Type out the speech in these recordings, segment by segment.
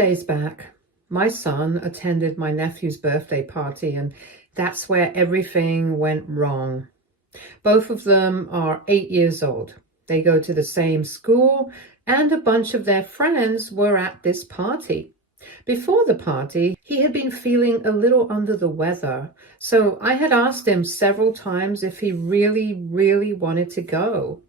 days back, my son attended my nephew's birthday party, and that's where everything went wrong. Both of them are 8 years old. They go to the same school, and a bunch of their friends were at this party. Before the party, he had been feeling a little under the weather, so I had asked him several times if he really wanted to go.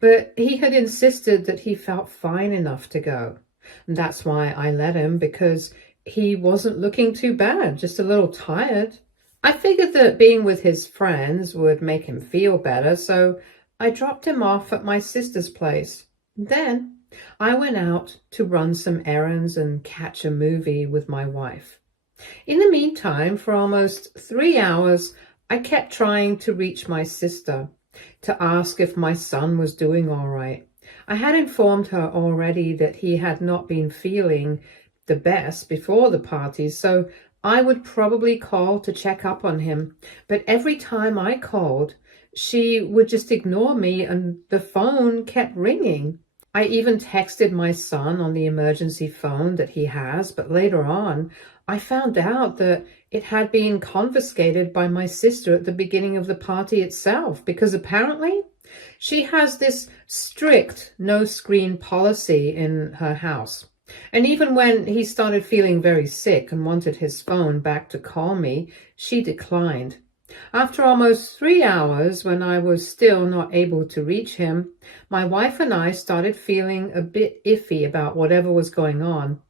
But he had insisted that he felt fine enough to go. And that's why I let him, because he wasn't looking too bad, just a little tired. I figured that being with his friends would make him feel better, so I dropped him off at my sister's place. Then I went out to run some errands and catch a movie with my wife. In the meantime, for almost 3 hours, I kept trying to reach my sister to ask if my son was doing all right. I had informed her already that he had not been feeling the best before the party, so I would probably call to check up on him. But every time I called, she would just ignore me and the phone kept ringing. I even texted my son on the emergency phone that he has, but later on, I found out that it had been confiscated by my sister at the beginning of the party itself, because apparently she has this strict no-screen policy in her house. And even when he started feeling very sick and wanted his phone back to call me, she declined. After almost 3 hours, when I was still not able to reach him, my wife and I started feeling a bit iffy about whatever was going on.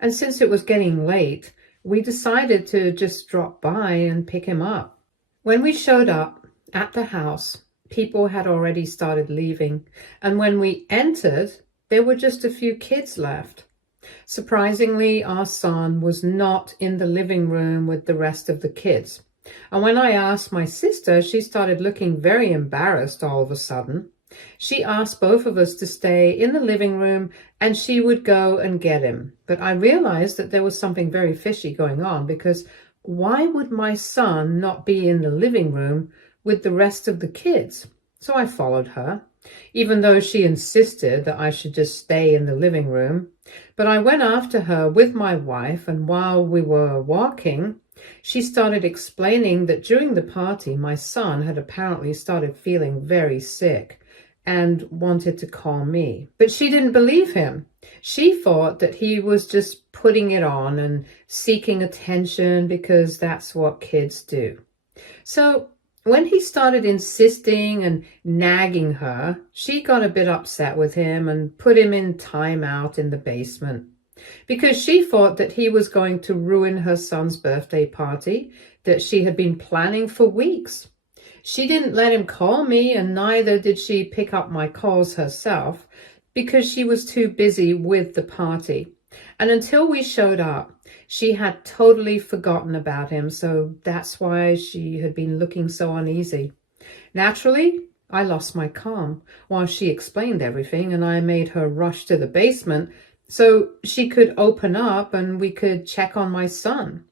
And since it was getting late, we decided to just drop by and pick him up. When we showed up at the house, people had already started leaving. And when we entered, there were just a few kids left. Surprisingly, our son was not in the living room with the rest of the kids. And when I asked my sister, she started looking very embarrassed all of a sudden. She asked both of us to stay in the living room and she would go and get him. But I realized that there was something very fishy going on, because why would my son not be in the living room with the rest of the kids? So I followed her, even though she insisted that I should just stay in the living room. But I went after her with my wife, and while we were walking, she started explaining that during the party, my son had apparently started feeling very sick and wanted to call me. But she didn't believe him. She thought that he was just putting it on and seeking attention, because that's what kids do. So when he started insisting and nagging her, she got a bit upset with him and put him in timeout in the basement, because she thought that he was going to ruin her son's birthday party that she had been planning for weeks. She didn't let him call me, and neither did she pick up my calls herself, because she was too busy with the party. And until we showed up, she had totally forgotten about him, so that's why she had been looking so uneasy. Naturally, I lost my calm while she explained everything, and I made her rush to the basement so she could open up and we could check on my son.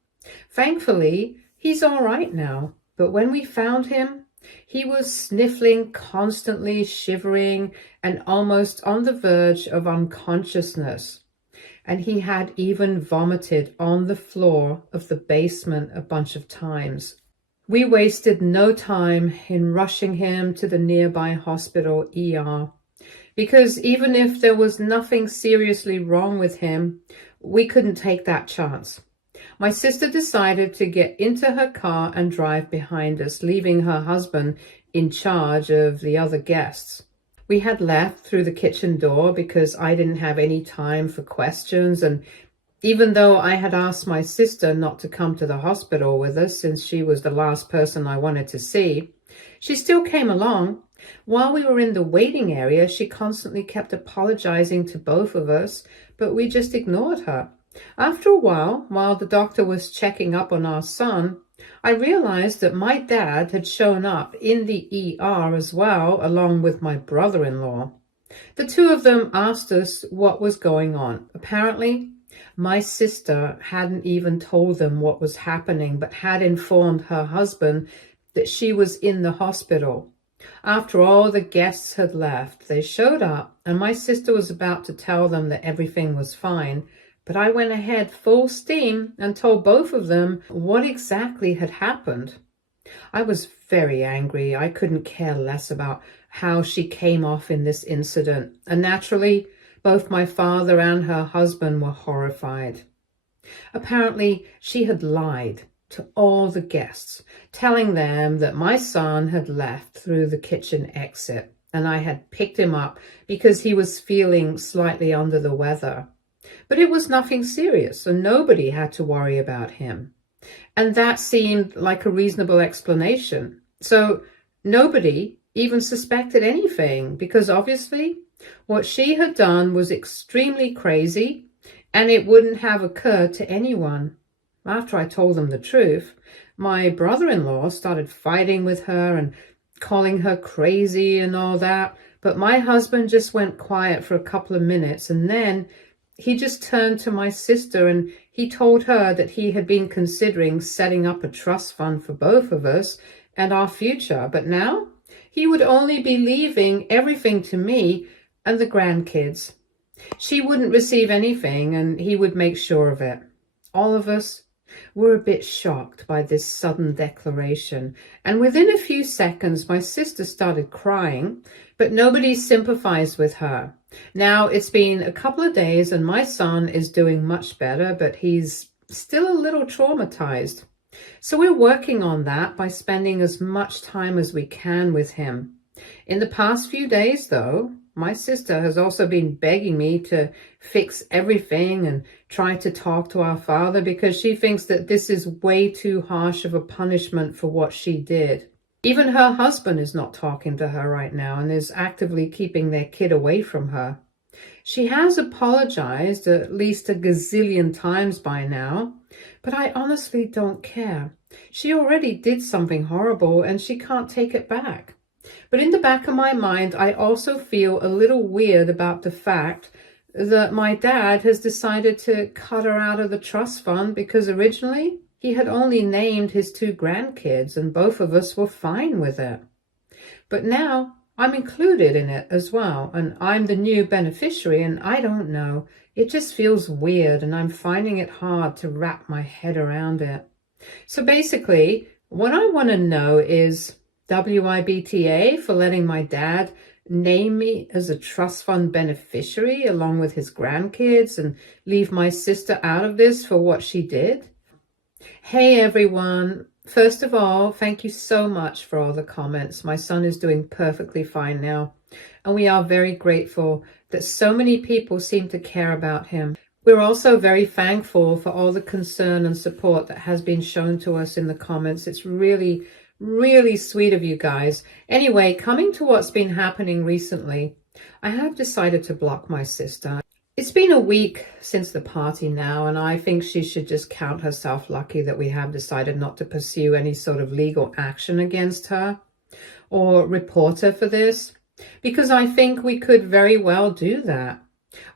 Thankfully, he's all right now, but when we found him, he was sniffling constantly, shivering, and almost on the verge of unconsciousness. And he had even vomited on the floor of the basement a bunch of times. We wasted no time in rushing him to the nearby hospital ER, because even if there was nothing seriously wrong with him, we couldn't take that chance. My sister decided to get into her car and drive behind us, leaving her husband in charge of the other guests. We had left through the kitchen door because I didn't have any time for questions, and even though I had asked my sister not to come to the hospital with us since she was the last person I wanted to see, she still came along. While we were in the waiting area, she constantly kept apologizing to both of us, but we just ignored her. After a while the doctor was checking up on our son, I realized that my dad had shown up in the ER as well, along with my brother-in-law. The two of them asked us what was going on. Apparently, my sister hadn't even told them what was happening, but had informed her husband that she was in the hospital. After all the guests had left, they showed up, and my sister was about to tell them that everything was fine, But I went ahead full steam and told both of them what exactly had happened. I was very angry. I couldn't care less about how she came off in this incident. And naturally, both my father and her husband were horrified. Apparently, she had lied to all the guests, telling them that my son had left through the kitchen exit and I had picked him up because he was feeling slightly under the weather. But it was nothing serious and nobody had to worry about him. And that seemed like a reasonable explanation. So nobody even suspected anything because obviously what she had done was extremely crazy and it wouldn't have occurred to anyone. After I told them the truth, my brother-in-law started fighting with her and calling her crazy and all that. But my husband just went quiet for a couple of minutes and then he just turned to my sister and he told her that he had been considering setting up a trust fund for both of us and our future. But now he would only be leaving everything to me and the grandkids. She wouldn't receive anything and he would make sure of it. All of us were a bit shocked by this sudden declaration. And within a few seconds, my sister started crying, but nobody sympathized with her. Now it's been a couple of days and my son is doing much better, but he's still a little traumatized. So we're working on that by spending as much time as we can with him. In the past few days, though, my sister has also been begging me to fix everything and try to talk to our father because she thinks that this is way too harsh of a punishment for what she did. Even her husband is not talking to her right now and is actively keeping their kid away from her. She has apologized at least a gazillion times by now, but I honestly don't care. She already did something horrible and she can't take it back. But in the back of my mind, I also feel a little weird about the fact that my dad has decided to cut her out of the trust fund because originally he had only named his 2 grandkids and both of us were fine with it. But now I'm included in it as well and I'm the new beneficiary and I don't know. It just feels weird and I'm finding it hard to wrap my head around it. So basically, what I want to know is WIBTA for letting my dad name me as a trust fund beneficiary along with his grandkids and leave my sister out of this for what she did. Hey everyone, first of all, thank you so much for all the comments. My son is doing perfectly fine now and we are very grateful that so many people seem to care about him. We're also very thankful for all the concern and support that has been shown to us in the comments. It's really sweet of you guys. Anyway, coming to what's been happening recently, I have decided to block my sister. It's been a week since the party now, and I think she should just count herself lucky that we have decided not to pursue any sort of legal action against her or report her for this, because I think we could very well do that.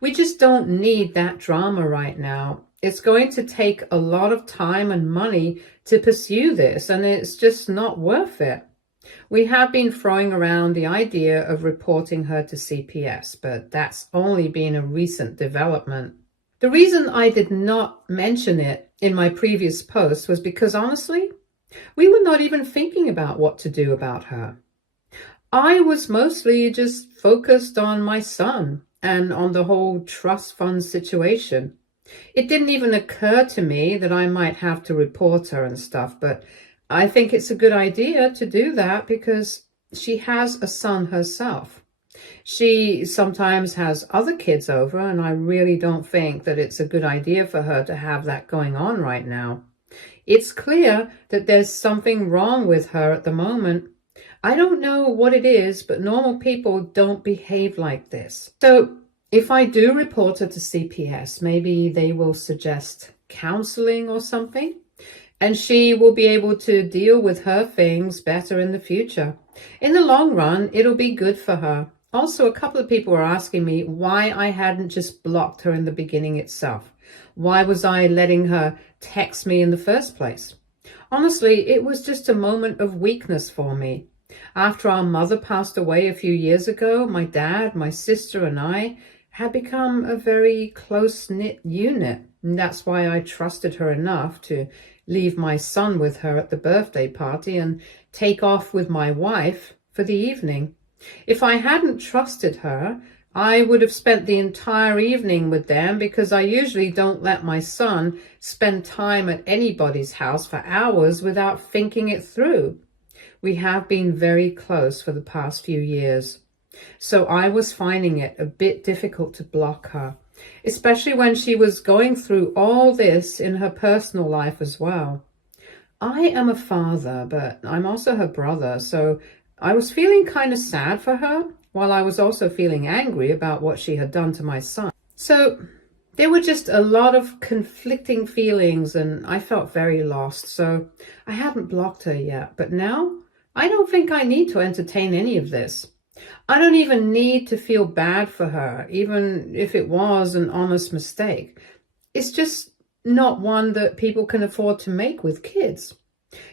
We just don't need that drama right now. It's going to take a lot of time and money to pursue this, and it's just not worth it. We have been throwing around the idea of reporting her to CPS, but that's only been a recent development. The reason I did not mention it in my previous post was because honestly, we were not even thinking about what to do about her. I was mostly just focused on my son and on the whole trust fund situation. It didn't even occur to me that I might have to report her and stuff, but I think it's a good idea to do that because she has a son herself. She sometimes has other kids over, and I really don't think that it's a good idea for her to have that going on right now. It's clear that there's something wrong with her at the moment. I don't know what it is, but normal people don't behave like this. So if I do report her to CPS, maybe they will suggest counseling or something, and she will be able to deal with her things better in the future. In the long run, it'll be good for her. Also, a couple of people were asking me why I hadn't just blocked her in the beginning itself. Why was I letting her text me in the first place? Honestly, it was just a moment of weakness for me. After our mother passed away a few years ago, my dad, my sister, and I had become a very close-knit unit. And that's why I trusted her enough to leave my son with her at the birthday party and take off with my wife for the evening. If I hadn't trusted her, I would have spent the entire evening with them, because I usually don't let my son spend time at anybody's house for hours without thinking it through. We have been very close for the past few years. So I was finding it a bit difficult to block her, especially when she was going through all this in her personal life as well. I am a father, but I'm also her brother, so I was feeling kind of sad for her, while I was also feeling angry about what she had done to my son. So there were just a lot of conflicting feelings, and I felt very lost, so I hadn't blocked her yet. But now, I don't think I need to entertain any of this. I don't even need to feel bad for her, even if it was an honest mistake. It's just not one that people can afford to make with kids.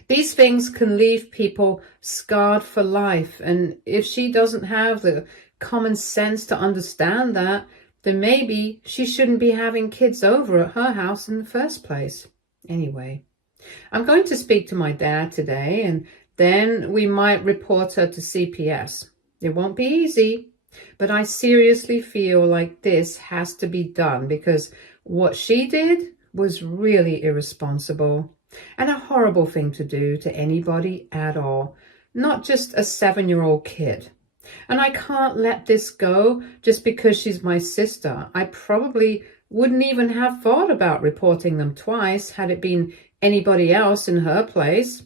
These things can leave people scarred for life, and if she doesn't have the common sense to understand that, then maybe she shouldn't be having kids over at her house in the first place. Anyway, I'm going to speak to my dad today, and then we might report her to CPS. It won't be easy, but I seriously feel like this has to be done, because what she did was really irresponsible and a horrible thing to do to anybody at all, not just a 7-year-old kid. And I can't let this go just because she's my sister. I probably wouldn't even have thought about reporting them twice had it been anybody else in her place.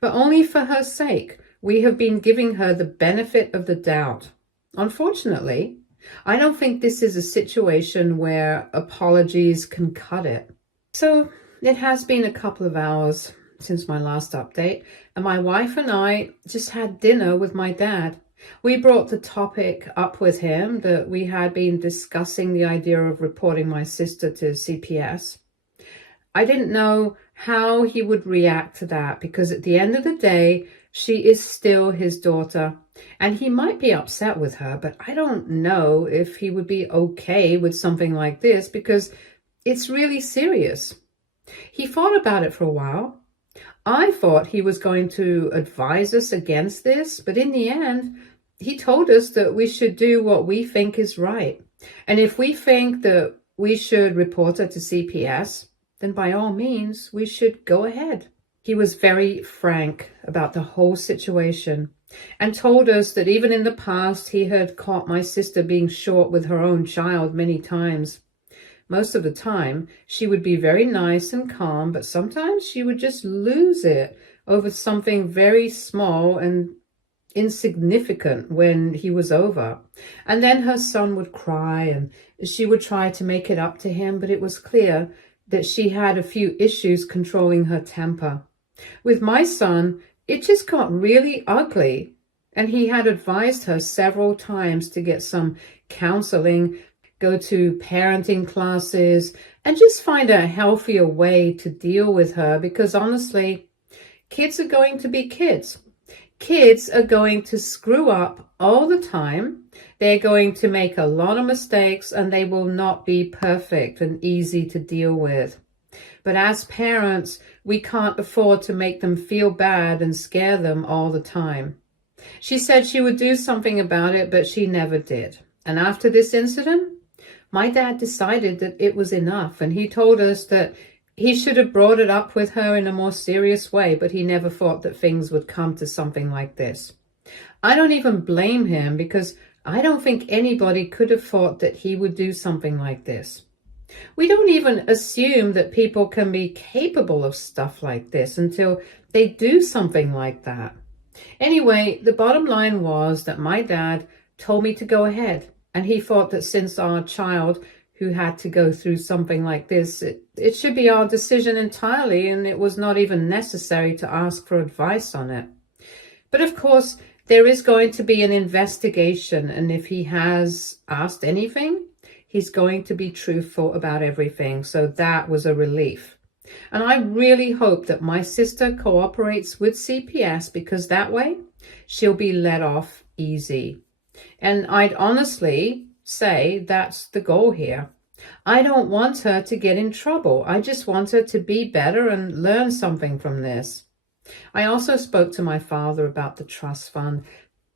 But only for her sake, we have been giving her the benefit of the doubt. Unfortunately, I don't think this is a situation where apologies can cut it. So it has been a couple of hours since my last update, and my wife and I just had dinner with my dad. We brought the topic up with him that we had been discussing the idea of reporting my sister to CPS. I didn't know how he would react to that, because at the end of the day, she is still his daughter, and he might be upset with her, but I don't know if he would be okay with something like this, because it's really serious. He thought about it for a while. I thought he was going to advise us against this, but in the end, he told us that we should do what we think is right. And if we think that we should report her to CPS, then by all means, we should go ahead. He was very frank about the whole situation and told us that even in the past, he had caught my sister being short with her own child many times. Most of the time, she would be very nice and calm, but sometimes she would just lose it over something very small and insignificant when he was over. And then her son would cry, and she would try to make it up to him, but it was clear that she had a few issues controlling her temper. With my son, it just got really ugly, and he had advised her several times to get some counseling, go to parenting classes, and just find a healthier way to deal with her, because honestly, kids are going to be kids. Kids are going to screw up all the time. They're going to make a lot of mistakes, and they will not be perfect and easy to deal with. But as parents, we can't afford to make them feel bad and scare them all the time. She said she would do something about it, but she never did. And after this incident, my dad decided that it was enough, and he told us that he should have brought it up with her in a more serious way, but he never thought that things would come to something like this. I don't even blame him, because I don't think anybody could have thought that he would do something like this. We don't even assume that people can be capable of stuff like this until they do something like that. Anyway, the bottom line was that my dad told me to go ahead, and he thought that since our child who had to go through something like this, it should be our decision entirely, and it was not even necessary to ask for advice on it. But of course, there is going to be an investigation, and if he has asked anything, he's going to be truthful about everything. So that was a relief. And I really hope that my sister cooperates with CPS, because that way she'll be let off easy. And I'd honestly say that's the goal here. I don't want her to get in trouble. I just want her to be better and learn something from this. I also spoke to my father about the trust fund.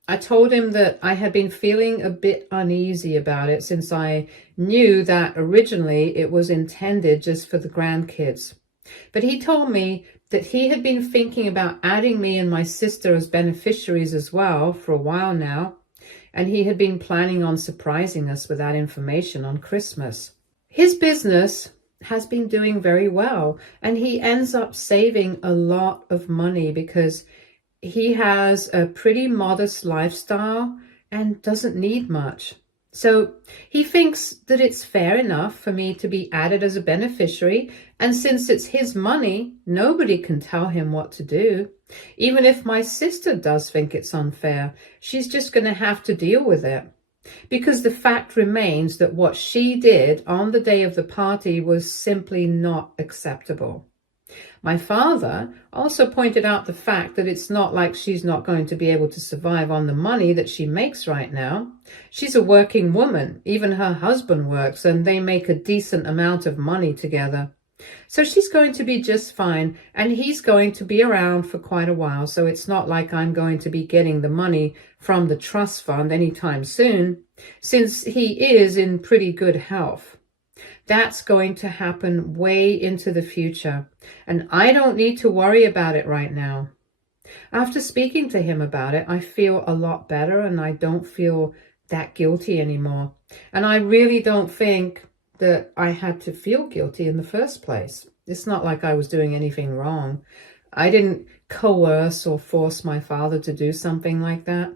I told him that I had been feeling a bit uneasy about it since I knew that originally it was intended just for the grandkids. But he told me that he had been thinking about adding me and my sister as beneficiaries as well for a while now, and he had been planning on surprising us with that information on Christmas. His business has been doing very well, and he ends up saving a lot of money because he has a pretty modest lifestyle and doesn't need much. So he thinks that it's fair enough for me to be added as a beneficiary, and since it's his money, nobody can tell him what to do. Even if my sister does think it's unfair, she's just going to have to deal with it. Because the fact remains that what she did on the day of the party was simply not acceptable. My father also pointed out the fact that it's not like she's not going to be able to survive on the money that she makes right now. She's a working woman. Even her husband works, and they make a decent amount of money together. So she's going to be just fine, and he's going to be around for quite a while, so it's not like I'm going to be getting the money from the trust fund anytime soon, since he is in pretty good health. That's going to happen way into the future, and I don't need to worry about it right now. After speaking to him about it, I feel a lot better, and I don't feel that guilty anymore. And I really don't think that I had to feel guilty in the first place. It's not like I was doing anything wrong. I didn't coerce or force my father to do something like that.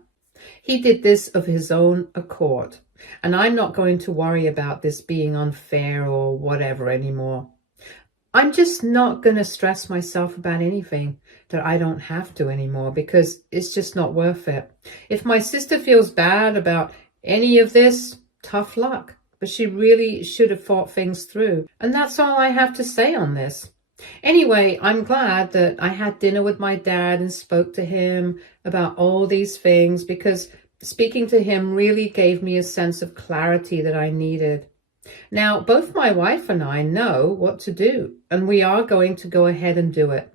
He did this of his own accord, and I'm not going to worry about this being unfair or whatever anymore. I'm just not going to stress myself about anything that I don't have to anymore, because it's just not worth it. If my sister feels bad about any of this, tough luck. But she really should have thought things through. And that's all I have to say on this. Anyway, I'm glad that I had dinner with my dad and spoke to him about all these things, because speaking to him really gave me a sense of clarity that I needed. Now, both my wife and I know what to do, and we are going to go ahead and do it.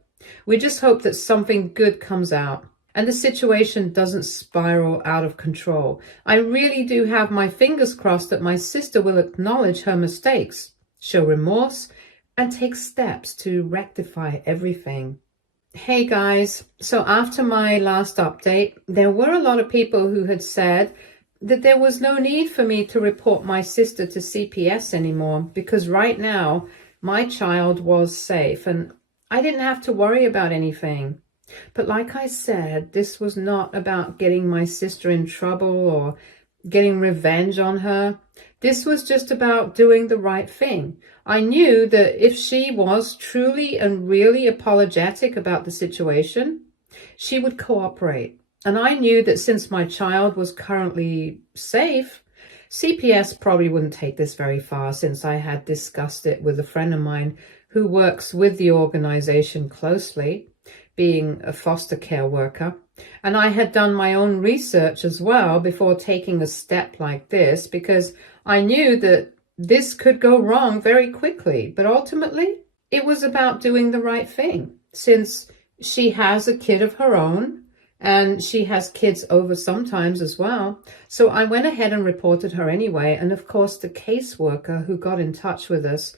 We just hope that something good comes out and the situation doesn't spiral out of control. I really do have my fingers crossed that my sister will acknowledge her mistakes, show remorse, and take steps to rectify everything. Hey guys, so after my last update, there were a lot of people who had said that there was no need for me to report my sister to CPS anymore, because right now my child was safe and I didn't have to worry about anything. But like I said, this was not about getting my sister in trouble or getting revenge on her. This was just about doing the right thing. I knew that if she was truly and really apologetic about the situation, she would cooperate. And I knew that since my child was currently safe, CPS probably wouldn't take this very far, since I had discussed it with a friend of mine who works with the organization closely, being a foster care worker. And I had done my own research as well before taking a step like this, because I knew that this could go wrong very quickly. But ultimately, it was about doing the right thing, since she has a kid of her own and she has kids over sometimes as well. So I went ahead and reported her anyway. And of course, the caseworker who got in touch with us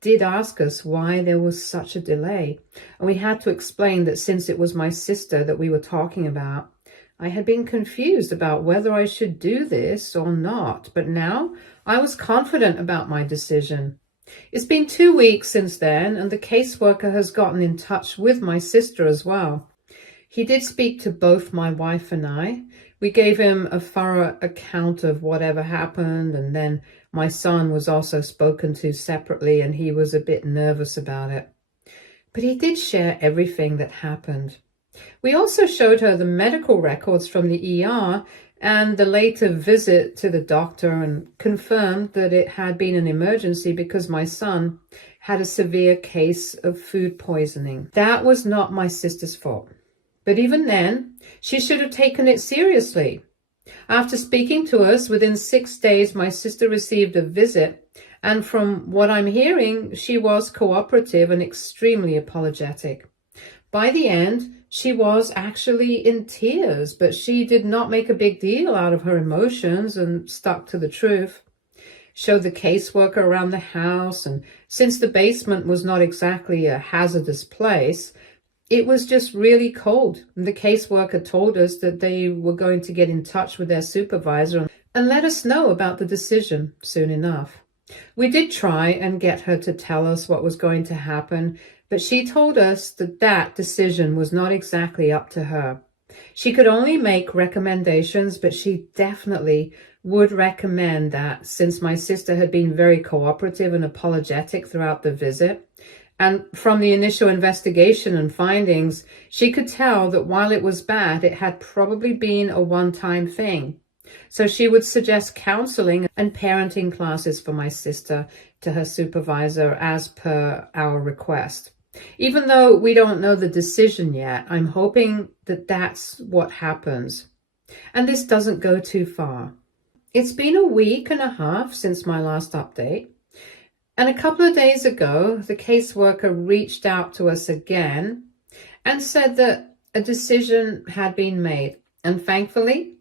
did ask us why there was such a delay. And we had to explain that since it was my sister that we were talking about, I had been confused about whether I should do this or not. But now I was confident about my decision. It's been 2 weeks since then, and the caseworker has gotten in touch with my sister as well. He did speak to both my wife and I. We gave him a thorough account of whatever happened, and then my son was also spoken to separately, and he was a bit nervous about it. But he did share everything that happened. We also showed her the medical records from the ER and the later visit to the doctor, and confirmed that it had been an emergency because my son had a severe case of food poisoning. That was not my sister's fault. But even then, she should have taken it seriously. After speaking to us, within 6 days, my sister received a visit, and from what I'm hearing, she was cooperative and extremely apologetic. By the end, she was actually in tears, but she did not make a big deal out of her emotions and stuck to the truth. Showed the caseworker around the house, and since the basement was not exactly a hazardous place, it was just really cold. The caseworker told us that they were going to get in touch with their supervisor and let us know about the decision soon enough. We did try and get her to tell us what was going to happen, but she told us that that decision was not exactly up to her. She could only make recommendations, but she definitely would recommend that since my sister had been very cooperative and apologetic throughout the visit, and from the initial investigation and findings, she could tell that while it was bad, it had probably been a one-time thing. So she would suggest counseling and parenting classes for my sister to her supervisor as per our request. Even though we don't know the decision yet, I'm hoping that that's what happens. And this doesn't go too far. It's been a week and a half since my last update. And a couple of days ago, the caseworker reached out to us again and said that a decision had been made. And thankfully,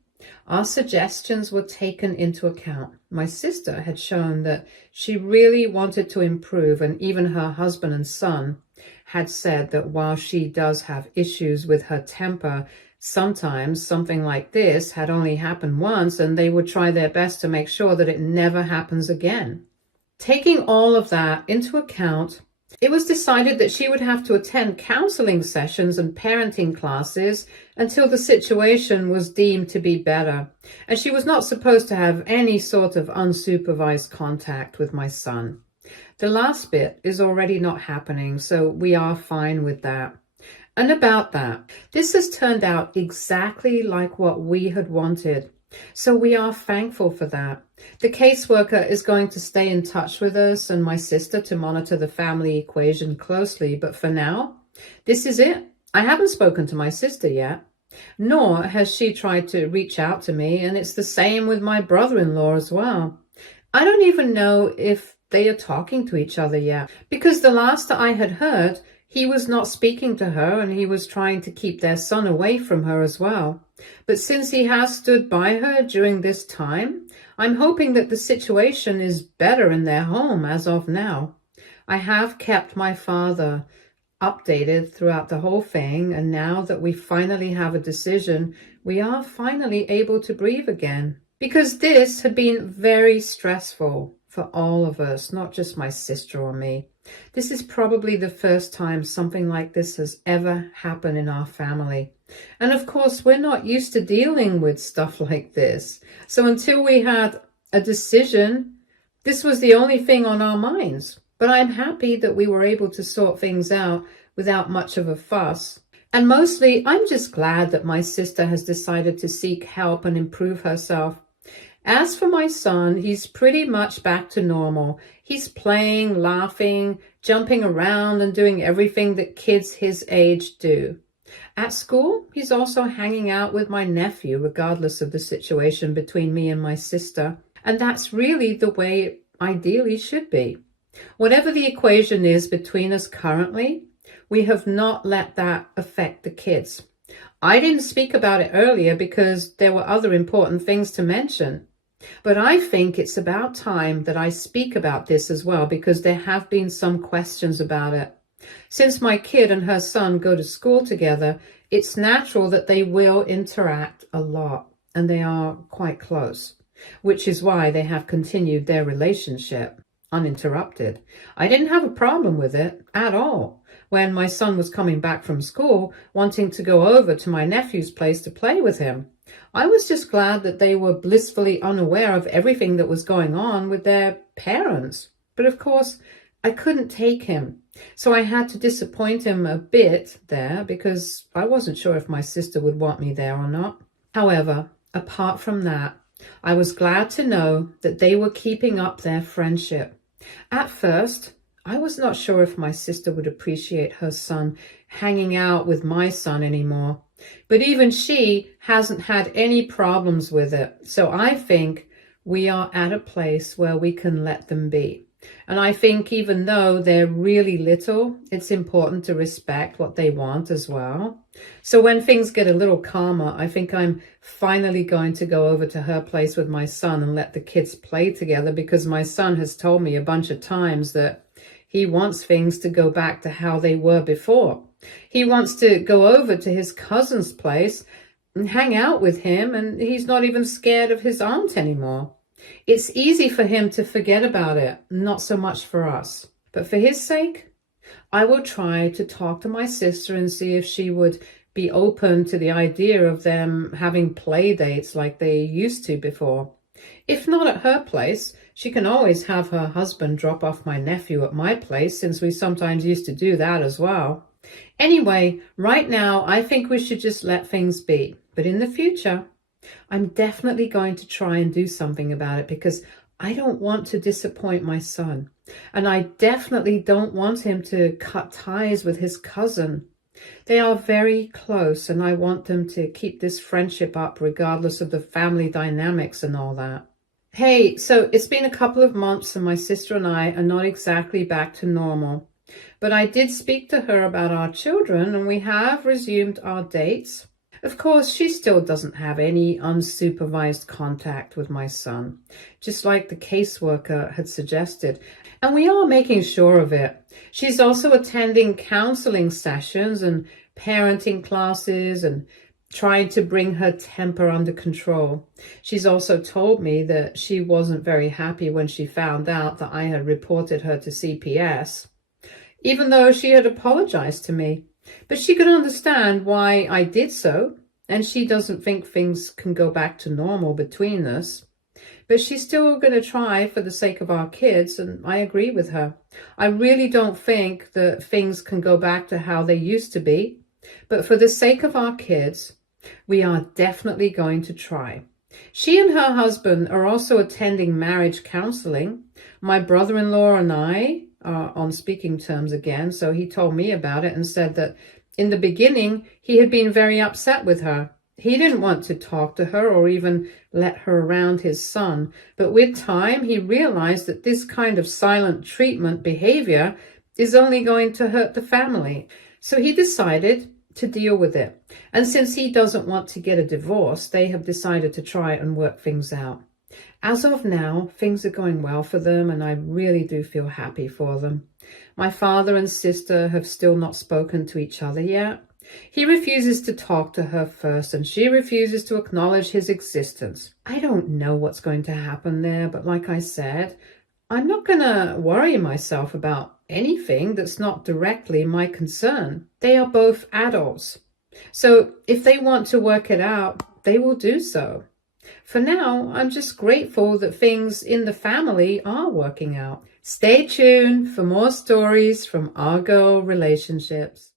our suggestions were taken into account. My sister had shown that she really wanted to improve, and even her husband and son had said that while she does have issues with her temper, sometimes something like this had only happened once, and they would try their best to make sure that it never happens again. Taking all of that into account, it was decided that she would have to attend counseling sessions and parenting classes until the situation was deemed to be better, and she was not supposed to have any sort of unsupervised contact with my son. The last bit is already not happening, so we are fine with that. And about that, this has turned out exactly like what we had wanted. So we are thankful for that. The caseworker is going to stay in touch with us and my sister to monitor the family equation closely. But for now, this is it. I haven't spoken to my sister yet, nor has she tried to reach out to me. And it's the same with my brother-in-law as well. I don't even know if they are talking to each other yet, because the last I had heard, he was not speaking to her and he was trying to keep their son away from her as well. But since he has stood by her during this time, I'm hoping that the situation is better in their home as of now. I have kept my father updated throughout the whole thing, and now that we finally have a decision, we are finally able to breathe again. Because this had been very stressful for all of us, not just my sister or me. This is probably the first time something like this has ever happened in our family. And of course, we're not used to dealing with stuff like this. So until we had a decision, this was the only thing on our minds. But I'm happy that we were able to sort things out without much of a fuss. And mostly, I'm just glad that my sister has decided to seek help and improve herself. As for my son, he's pretty much back to normal. He's playing, laughing, jumping around, and doing everything that kids his age do. At school, he's also hanging out with my nephew, regardless of the situation between me and my sister. And that's really the way it ideally should be. Whatever the equation is between us currently, we have not let that affect the kids. I didn't speak about it earlier because there were other important things to mention. But I think it's about time that I speak about this as well, because there have been some questions about it. Since my kid and her son go to school together, it's natural that they will interact a lot, and they are quite close, which is why they have continued their relationship uninterrupted. I didn't have a problem with it at all when my son was coming back from school wanting to go over to my nephew's place to play with him. I was just glad that they were blissfully unaware of everything that was going on with their parents. But of course, I couldn't take him. So I had to disappoint him a bit there because I wasn't sure if my sister would want me there or not. However, apart from that, I was glad to know that they were keeping up their friendship. At first, I was not sure if my sister would appreciate her son hanging out with my son anymore. But even she hasn't had any problems with it. So I think we are at a place where we can let them be. And I think even though they're really little, it's important to respect what they want as well. So when things get a little calmer, I think I'm finally going to go over to her place with my son and let the kids play together, because my son has told me a bunch of times that he wants things to go back to how they were before. He wants to go over to his cousin's place and hang out with him, and he's not even scared of his aunt anymore. It's easy for him to forget about it, not so much for us. But for his sake, I will try to talk to my sister and see if she would be open to the idea of them having play dates like they used to before. If not at her place, she can always have her husband drop off my nephew at my place, since we sometimes used to do that as well. Anyway, right now, I think we should just let things be. But in the future, I'm definitely going to try and do something about it, because I don't want to disappoint my son. And I definitely don't want him to cut ties with his cousin. They are very close, and I want them to keep this friendship up regardless of the family dynamics and all that. Hey, so it's been a couple of months and my sister and I are not exactly back to normal. But I did speak to her about our children, and we have resumed our dates. Of course, she still doesn't have any unsupervised contact with my son, just like the caseworker had suggested. And we are making sure of it. She's also attending counseling sessions and parenting classes and trying to bring her temper under control. She's also told me that she wasn't very happy when she found out that I had reported her to CPS, even though she had apologized to me. But she could understand why I did so, and she doesn't think things can go back to normal between us. But she's still going to try for the sake of our kids, and I agree with her. I really don't think that things can go back to how they used to be, but for the sake of our kids, we are definitely going to try. She and her husband are also attending marriage counseling. My brother-in-law and I are on speaking terms again, so he told me about it and said that in the beginning, he had been very upset with her. He didn't want to talk to her or even let her around his son. But with time, he realized that this kind of silent treatment behavior is only going to hurt the family. So he decided to deal with it. And since he doesn't want to get a divorce, they have decided to try and work things out. As of now, things are going well for them, and I really do feel happy for them. My father and sister have still not spoken to each other yet. He refuses to talk to her first, and she refuses to acknowledge his existence. I don't know what's going to happen there, but like I said, I'm not going to worry myself about anything that's not directly my concern. They are both adults. So if they want to work it out, they will do so. For now, I'm just grateful that things in the family are working out. Stay tuned for more stories from our girl relationships.